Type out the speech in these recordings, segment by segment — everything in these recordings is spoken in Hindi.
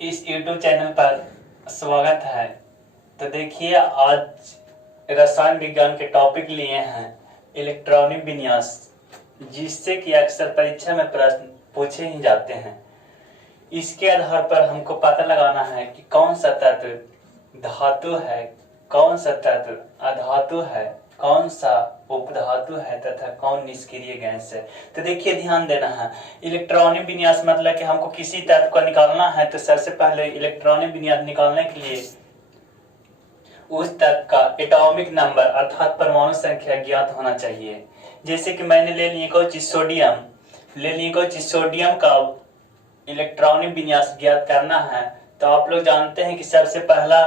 इस YouTube चैनल पर स्वागत है। तो देखिए, आज रसायन विज्ञान के टॉपिक लिए हैं इलेक्ट्रॉनिक विन्यास, जिससे कि अक्सर परीक्षा में प्रश्न पूछे ही जाते हैं। इसके आधार पर हमको पता लगाना है कि कौन सा तत्व धातु है, कौन सा तत्व अधातु है, कौन सा उपधातु है तथा कौन निष्क्रिय गैस है। तो देखिए, ध्यान देना है। इलेक्ट्रॉनिक विन्यास मतलब कि हमको किसी तत्व को निकालना है, तो सबसे पहले इलेक्ट्रॉनिक विन्यास निकालने के लिए उस तत्व का एटॉमिक नंबर अर्थात परमाणु संख्या ज्ञात होना चाहिए। जैसे कि मैंने ले लिए कोई चीज सोडियम का इलेक्ट्रॉनिक विन्यास ज्ञात करना है, तो आप लोग जानते हैं कि सबसे पहला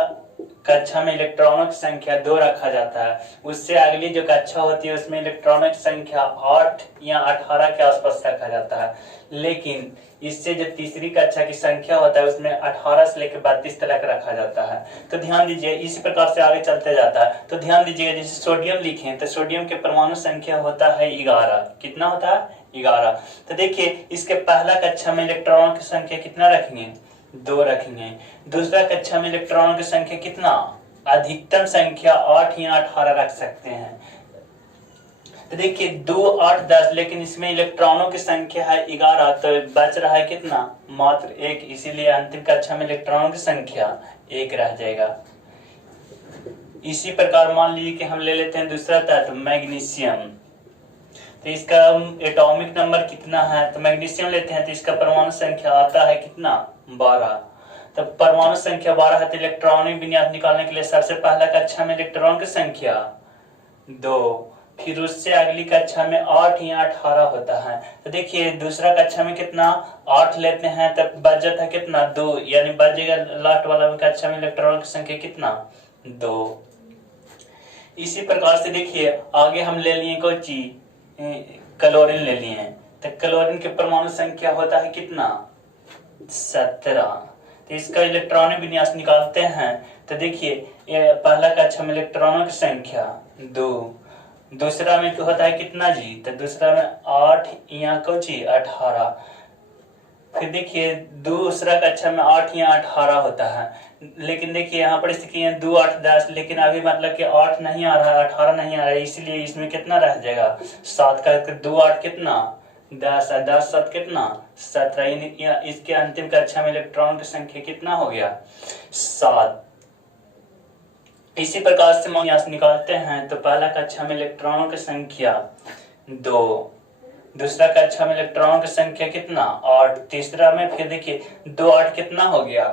कक्षा में इलेक्ट्रॉनों की संख्या 2 रखा जाता है। उससे अगली जो कक्षा होती है उसमें इलेक्ट्रॉनों की संख्या 8 या 18 के आसपास रखा जाता है। लेकिन इससे जो तीसरी कक्षा की संख्या होता है उसमें 18 से लेकर 32 तक रखा जाता है। तो ध्यान दीजिए, इसी प्रकार से आगे चलते जाता है। तो ध्यान दीजिएगा, जैसे सोडियम लिखें तो सोडियम के परमाणु संख्या होता है 11। कितना होता है? 11। तो देखिए, इसके पहला कक्षा में इलेक्ट्रॉनों की संख्या कितना रखेंगे? 2 रखेंगे। दूसरा कक्षा में इलेक्ट्रॉनों की संख्या कितना? अधिकतम संख्या 8 या 18 रख सकते हैं। तो देखिए 2, 8, 10, लेकिन इसमें इलेक्ट्रॉनों की संख्या है 11, तो बच रहा है कितना? मात्र 1। इसीलिए अंतिम कक्षा में इलेक्ट्रॉनों की संख्या 1 रह जाएगा। इसी प्रकार मान लीजिए कि हम ले लेते हैं दूसरा तत्व मैग्नीशियम। तो इसका एटॉमिक नंबर कितना है? तो मैग्नीशियम लेते हैं तो इसका परमाणु संख्या आता है कितना? 12। तो परमाणु संख्या 12 है, तो इलेक्ट्रॉनिक विन्यास निकालने के लिए सबसे पहला कक्षा में इलेक्ट्रॉन की संख्या 2, फिर उससे अगली कक्षा में 8 या 18 होता है। तो देखिए दूसरा कक्षा में कितना? 8 लेते हैं, तब बच जाता है कितना? 2, यानी बच जाएगा लास्ट वाला कक्षा में इलेक्ट्रॉन की संख्या कितना? 2। इसी प्रकार से देखिए आगे हम ले लिए कोई चीज, क्लोरीन ले लिए हैं, तो क्लोरीन के परमाणु संख्या होता है कितना? 17। तो इसका इलेक्ट्रॉनिक विन्यास निकालते हैं। तो देखिए पहला कक्षा में इलेक्ट्रॉनों की संख्या 2, दूसरा में होता है कितना जी? तो दूसरा में 8 या कुछ 18। फिर देखिए दूसरा कक्षा में 8 या 18 होता है। लेकिन देखिए यहाँ पर स्थिति है 2, 8, 10, लेकिन अभी मतलब कि 8 नहीं आ रहा है, 18 नहीं आ रहा है, इसलिए इसमें कितना रह जाएगा? 7 का। 2, 8 कितना? 10 है, 10, 7 कितना? 17। इसके अंतिम कक्षा में इलेक्ट्रॉन की संख्या कितना हो गया? 7। इसी प्रकार से विन्यास निकालते हैं। तो पहला कक्षा में इलेक्ट्रॉनों की संख्या 2, दूसरा कक्षा में इलेक्ट्रॉनों की संख्या कितना? 8, तीसरा में फिर देखिए 2, 8 कितना हो गया?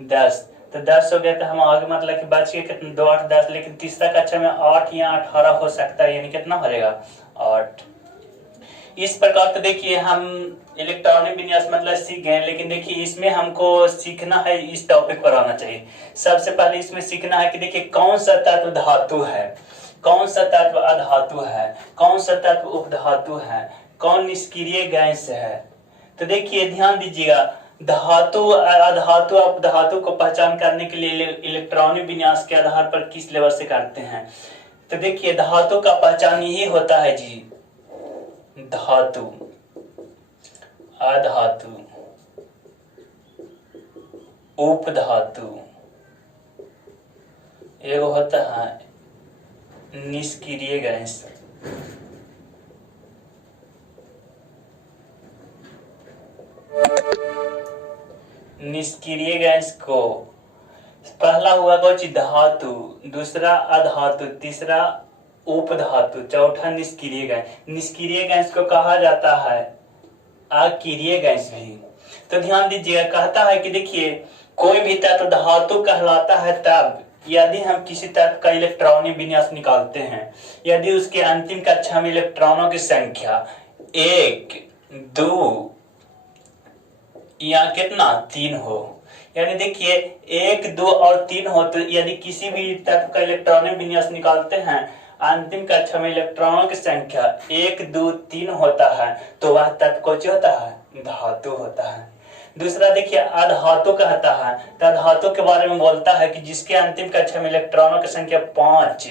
10। तो 10 हो गया, तो हम आगे मतलब कि बच गया कितना? 2, 8, 10, लेकिन तीसरा कक्षा में 8 या 18 हो सकता है, यानी कितना हो जाएगा? 8। इस प्रकार तो देखिए हम इलेक्ट्रॉनिक विन्यास मतलब सीख गए, लेकिन देखिए इसमें हमको सीखना है, इस टॉपिक पर आना चाहिए। सबसे पहले इसमें सीखना है कि देखिए कौन सा तत्व धातु है, कौन सा तत्व अधातु है, कौन सा तत्व उपधातु है, कौन निष्क्रिय गैस है। तो देखिए ध्यान दीजिएगा, धातु अधातु अपधातु को पहचान करने के लिए इलेक्ट्रॉनिक विन्यास के आधार पर किस लेवल से करते हैं। तो देखिए धातु का पहचान यही होता है जी, धातु, अधातु, उपधातु, एगो होता है निष्क्रिय गैस। निष्क्रिय गैस को पहला हुआ कुछ धातु, दूसरा अधातु, तीसरा उपधातु, चौथा निष्क्रिय गैस। निष्क्रिय गैस को कहा जाता है अक्रिय गैस भी। तो ध्यान दीजिएगा, कहता है कि देखिए कोई भी तत्व धातु कहलाता है तब यदि हम किसी तत्व का इलेक्ट्रॉनिक विन्यास निकालते हैं, यदि उसके अंतिम कक्षा में इलेक्ट्रॉनों की संख्या 1, 2 या कितना? 3 हो। यानी देखिए 1, 2 और 3 हो, तो यदि किसी भी तत्व का इलेक्ट्रॉनिक विन्यास निकालते हैं, अंतिम कक्षा में इलेक्ट्रॉनों की संख्या 1, 2, 3 होता है, तो वह तत्व कौन होता है? धातु होता है। दूसरा देखिए अधातु कहता है, तो अधातु के बारे में बोलता है कि जिसके अंतिम कक्षा में इलेक्ट्रॉनों की संख्या 5,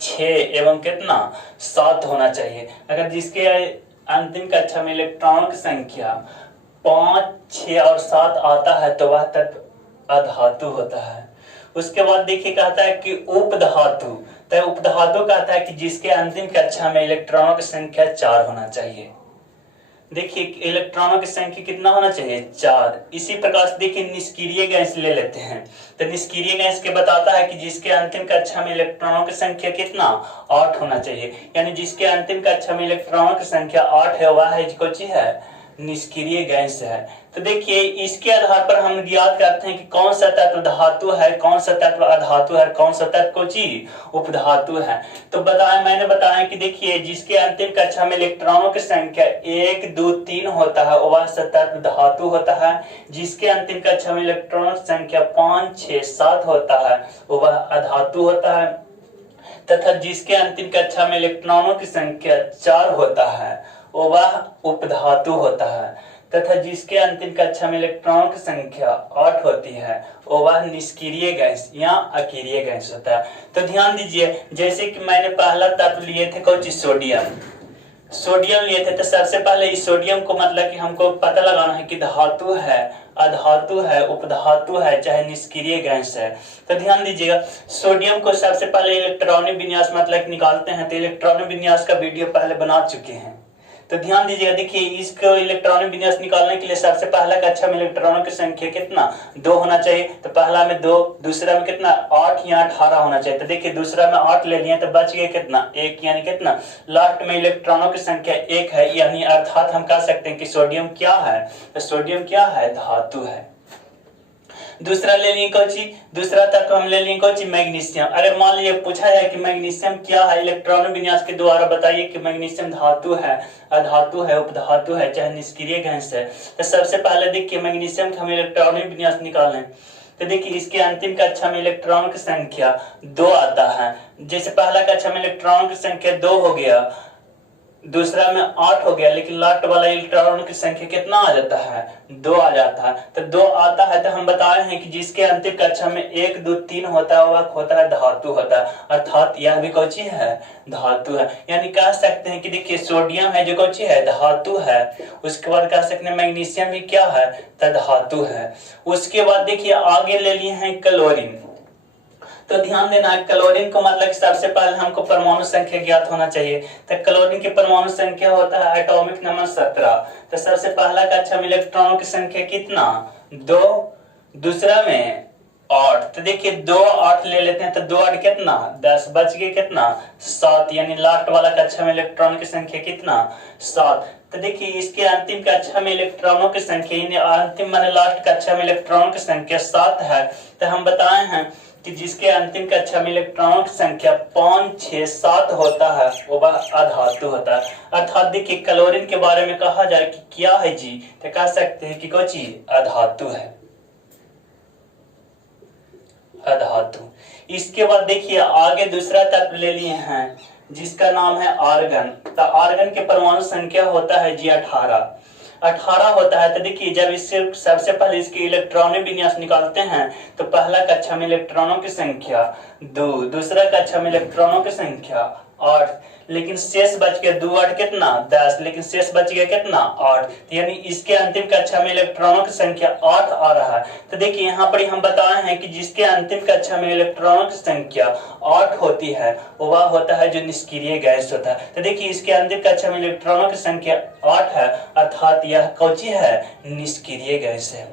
6 एवं कितना? 7 होना चाहिए। अगर जिसके अंतिम कक्षा में इलेक्ट्रॉनों की संख्या 5, 6 और 7 आता है तो वह तत्व अधातु होता है। उसके बाद देखिए कहता है कि उपधातु, तो उपधातु कहता है कि जिसके अंतिम कक्षा में इलेक्ट्रॉनों की संख्या 4 होना चाहिए। देखिए इलेक्ट्रॉनों की संख्या कितना होना चाहिए, 4। इसी प्रकार से देखिए निष्क्रिय गैस ले लेते हैं, तो निष्क्रिय गैस के बताता है कि जिसके अंतिम कक्षा में इलेक्ट्रॉनों की संख्या कितना, 8 होना चाहिए। यानी जिसके अंतिम कक्षा में इलेक्ट्रॉनों की संख्या 8 है वह है कौन सी है, निष्क्रिय गैस है। तो देखिए इसके आधार पर हम याद करते हैं कि कौन सा तत्व धातु है, कौन सा तत्व अधातु है, कौन सा तत्व कौन सी उपधातु है। तो मैंने बताया कि देखिए जिसके अंतिम कक्षा में इलेक्ट्रॉनों की संख्या 1, 2, 3 होता है वह तत्व धातु होता है। जिसके अंतिम कक्षा में इलेक्ट्रॉनों की संख्या 5, 6, 7 होता है वह अधातु होता है। तथा जिसके अंतिम कक्षा में इलेक्ट्रॉनों की संख्या 4 होता है वह उपधातु होता है। तथा जिसके अंतिम कक्षा में इलेक्ट्रॉनों की संख्या 8 होती है वह निष्क्रिय गैस या अक्रिय गैस होता है। तो ध्यान दीजिए जैसे कि मैंने पहला तत्व लिए थे कौन चीज, सोडियम लिए थे। तो सबसे पहले इस सोडियम को मतलब कि हमको पता लगाना है कि धातु है, अधातु है, उपधातु है, चाहे निष्क्रिय गैस है। तो ध्यान दीजिएगा सोडियम को सबसे पहले इलेक्ट्रॉनिक विन्यास मतलब निकालते हैं, तो इलेक्ट्रॉनिक विन्यास का वीडियो पहले बना चुके हैं। तो ध्यान दीजिएगा देखिए इसको इलेक्ट्रॉनिक विन्यास निकालने के लिए सबसे पहला कक्षा में इलेक्ट्रॉनों की संख्या कितना, 2 होना चाहिए। तो पहला में 2, दूसरा में कितना, 8 या 18 होना चाहिए। तो देखिए दूसरा में 8 ले लिए तो बच गया कितना, 1, यानी कितना, लास्ट में इलेक्ट्रॉनों की संख्या 1 है। यानी अर्थात हम कह सकते हैं कि सोडियम क्या है, तो सोडियम क्या है, धातु है। दूसरा ले लिए कौन सी, दूसरा तत्व हम ले लिए कौन सी, मैग्नीशियम। अगर मान लीजिए पूछा है कि मैग्नीशियम क्या है, इलेक्ट्रॉनिक विन्यास के द्वारा बताइए कि मैग्नीशियम धातु है, अधातु है, उपधातु है, चाहे निष्क्रिय गैस है। तो सबसे पहले देखिए मैग्नीशियम का हम इलेक्ट्रॉनिक विन्यास निकालें तो देखिए इसके अंतिम कक्षा में इलेक्ट्रॉन की संख्या 2 आता है। जैसे पहला कक्षा में इलेक्ट्रॉन की संख्या 2 हो गया, दूसरा में 8 हो गया, लेकिन लास्ट वाला इलेक्ट्रॉन की संख्या कितना आ जाता है, 2 आ जाता है। तो 2 आता है तो हम बताए हैं कि जिसके अंतिम कक्षा में 1, 2, 3 होता है वह होता है धातु होता है। अर्थात यह भी कौन सी है, धातु है। यानी कह सकते हैं कि देखिए सोडियम है जो कौन सी है, धातु है। उसके बाद कह सकते हैं मैग्नीशियम भी क्या है, धातु है। उसके बाद देखिए आगे ले लिए हैं क्लोरीन। तो ध्यान देना है क्लोरीन को मतलब सबसे पहले हमको परमाणु संख्या ज्ञात होना चाहिए। तो क्लोरीन की परमाणु संख्या होता है एटॉमिक नंबर 17। तो सबसे पहला कक्षा में इलेक्ट्रॉनों की संख्या कितना, 2, दूसरा में 8। तो देखिए 2, 8 ले लेते हैं तो 2, 8 कितना, 10, बच गए कितना, 7। यानी लास्ट वाला कक्षा में इलेक्ट्रॉन की संख्या कितना, 7। तो देखिए इसके अंतिम कक्षा में इलेक्ट्रॉनों की संख्या अंतिम माने लास्ट कक्षा में इलेक्ट्रॉनों की संख्या 7 है। तो हम बताए हैं कि जिसके अंतिम कक्षा में इलेक्ट्रॉनों की संख्या 5, 6, 7 होता है वो अधातु होता है। अर्थात देखिए क्लोरीन के बारे में कहा जाए कि क्या है जी, तो कह सकते हैं कि कौन चीज, अधातु है, अधातु। इसके बाद देखिए आगे दूसरा तत्व ले लिए हैं जिसका नाम है आर्गन। तो आर्गन के परमाणु संख्या होता है जी 18 होता है। तो देखिए जब इससे सबसे पहले इसके इलेक्ट्रॉनिक विन्यास निकालते हैं तो पहला कक्षा में इलेक्ट्रॉनों की संख्या 2, दूसरा कक्षा में इलेक्ट्रॉनों की संख्या 8, लेकिन शेष बच गया 2, 8 कितना, 10, लेकिन शेष बच गया कितना, 8। यानी इसके अंतिम कक्षा में इलेक्ट्रॉनों की संख्या 8 आ रहा है। तो देखिए यहाँ पर हम बताए हैं कि जिसके अंतिम कक्षा में इलेक्ट्रॉनों की संख्या 8 होती है वह होता है जो निष्क्रिय गैस होता है। तो देखिए इसके अंतिम कक्षा में इलेक्ट्रॉनों की संख्या 8 है, अर्थात यह कौन सी है, निष्क्रिय गैस है।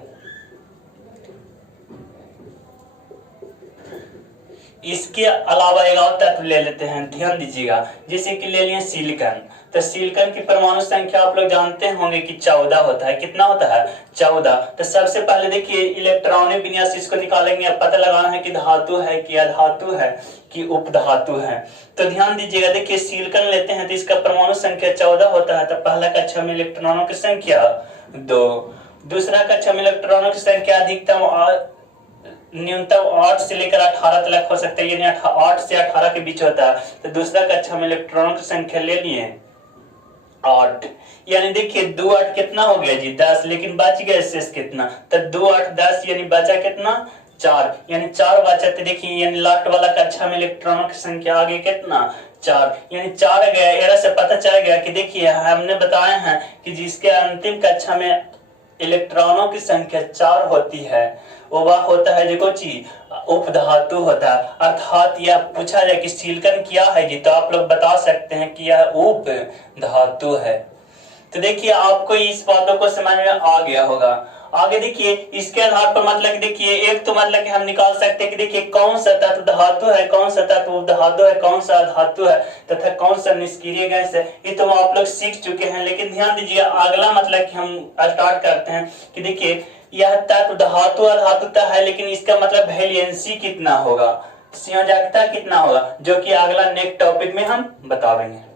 इसके अलावा एक और तत्व ले लेते हैं, ध्यान दीजिएगा। जैसे कि ले लिए सिलिकॉन। तो सिलिकॉन की परमाणु संख्या आप लोग जानते होंगे कि 14 होता है। कितना होता है, 14। तो सबसे पहले देखिए इलेक्ट्रॉनिक विन्यास इसको निकालेंगे, पता लगाना है कि धातु है कि अधातु है कि उपधातु है। तो ध्यान दीजिएगा देखिए सिलिकॉन लेते हैं तो इसका परमाणु संख्या 14 होता है। तो पहला कक्षा में इलेक्ट्रॉनों की संख्या 2, दूसरा कक्षा में इलेक्ट्रॉनों की संख्या अधिकतम न्यूनतम 8 से लेकर 18 तक हो सकता है, यानी 8 से 18 के बीच होता है। तो दूसरा कक्षा में इलेक्ट्रॉनों की संख्या ले लिए 8। यानी देखिए 2, 8 कितना हो गया जी, 10, लेकिन बच गया शेष कितना, तो 2, 8, 10, यानी बचा कितना, 4। यानी 4 बचा। तो देखिए यानी लास्ट वाला कक्षा में इलेक्ट्रॉनों की संख्या आगे कितना, 4। यानी 4 गया। एरा से पता चल गया कि देखिए हमने बताया है कि जिसके अंतिम कक्षा में इलेक्ट्रॉनों की संख्या 4 होती है वह होता है देखो जी उपधातु होता है। अर्थात यह पूछा जाए कि सिलिकॉन क्या है जी, तो आप लोग बता सकते हैं कि यह उप धातु है। तो देखिए आपको इस बातों को समझ में आ गया होगा। आगे देखिए इसके आधार पर मतलब देखिए एक तो मतलब कि हम निकाल सकते हैं कि देखिए कौन सा तत्व धातु है, कौन सा तत्व धातु है, कौन सा धातु है तथा कौन सा निष्क्रिय गैस है। ये तो आप लोग सीख चुके हैं, लेकिन ध्यान दीजिए अगला मतलब कि हम स्टार्ट करते हैं कि देखिए यह तत्व धातु अधातुता है, लेकिन इसका मतलब वैलेंसी कितना होगा, संयोजकता कितना होगा, जो कि अगला नेक्स्ट टॉपिक में हम बताएंगे।